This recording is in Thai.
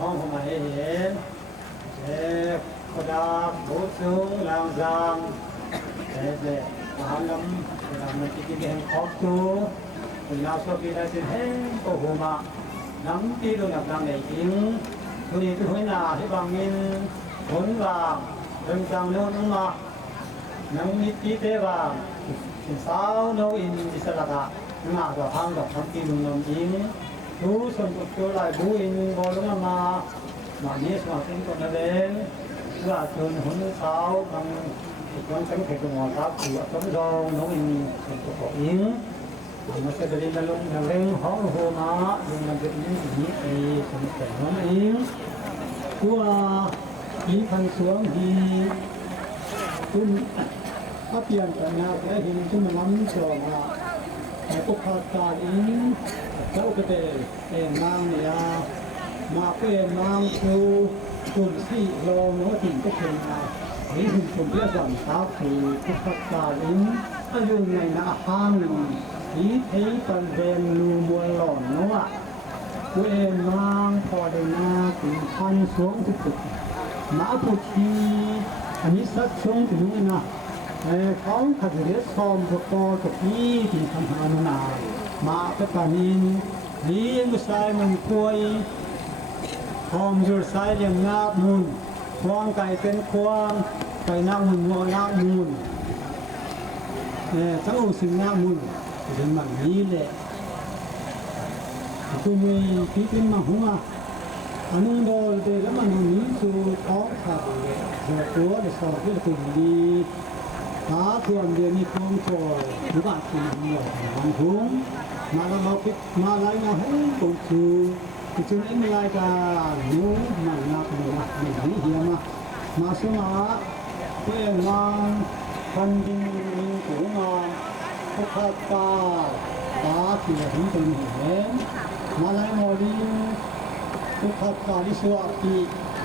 ห้องเข้ามาให้เห็นกระดาษโบสูงลางจางแต่อาหารน้ำเวลามันจะกินแห้งครบตัวเวลาชอบกินอะไรแห้งก็หัวมาน้ำที่เราหนักดังในจริงตัวนี้คือหัวหน้าที่บางมินผลบางเรื่องจางโน้นมาน้ำมิตรเตบางสาวโนอินอิสระงาตัวห้างดอกทำกินนมจริงรู้ส่วนตัวลายบุอินบอลมาเนี้ยสมาชิกคนเดินว่าชนหุ่นสาวบางคนสังเกตตัวครับตัวสมรองน้องอินเป็นตัวอิงมันจะเดินมาลงเร่งห้องหัวมาลงมันจะอิงนี้ไอ้สมแต่น้องอิงตัวอีพันสวงดีคุณถ้าเปลี่ยนกันนะได้เห็นขึ้นมาล้ำสองอ่ะแต่พวกขาดการอิงเจ้าก็เป็นนางเนี่ยมาเป็นนางคือคนที่รอโน้ตก็เป็นนี่คือคนที่สั่งสาวคือพวกขาดการอิงอายุในนาห้างที่เที่ปันเดนลูมัวหล่อนเนาะตัวเองนางพอได้นาถึงพันสวงทุกๆมาพูดทีอันนี้สักช่วงถึงนี่นะเขาขัดเลือดซ้อมกับปอกับพี่ที่ทำหานุนามาเป็นปานินนี่มุสายมันคุยพร้อมจุดสายยังงาบมุนควงไก่เป็นควงไก่นั่งมุนวัวนั่งมุนทั้งองค์สิ่งนั่งมุนเป็นแบบนี้แหละคุณมีพี่เป็นมาหัวอันนู้นโดนเตะแล้วมันหนีสู่ท้องขาดหัวตัวเด็กสอบเรื่องสิ่งดีหาเทียมเดียวมีความโชยหรือว่าสิ่งเดียวมันหุ้มมาแล้วเราคิดมาไล่มาให้ตุ่มชูจึงไอ้ไม่ไล่กันนู้มันนับหนึ่งไม่หนีเหี้ยมาสมาเพื่อนงานพันดินถูงานพวกข้าตาที่เราถึงเป็นเห็นมาไล่โมดีพวกข้าตาที่สวัสดี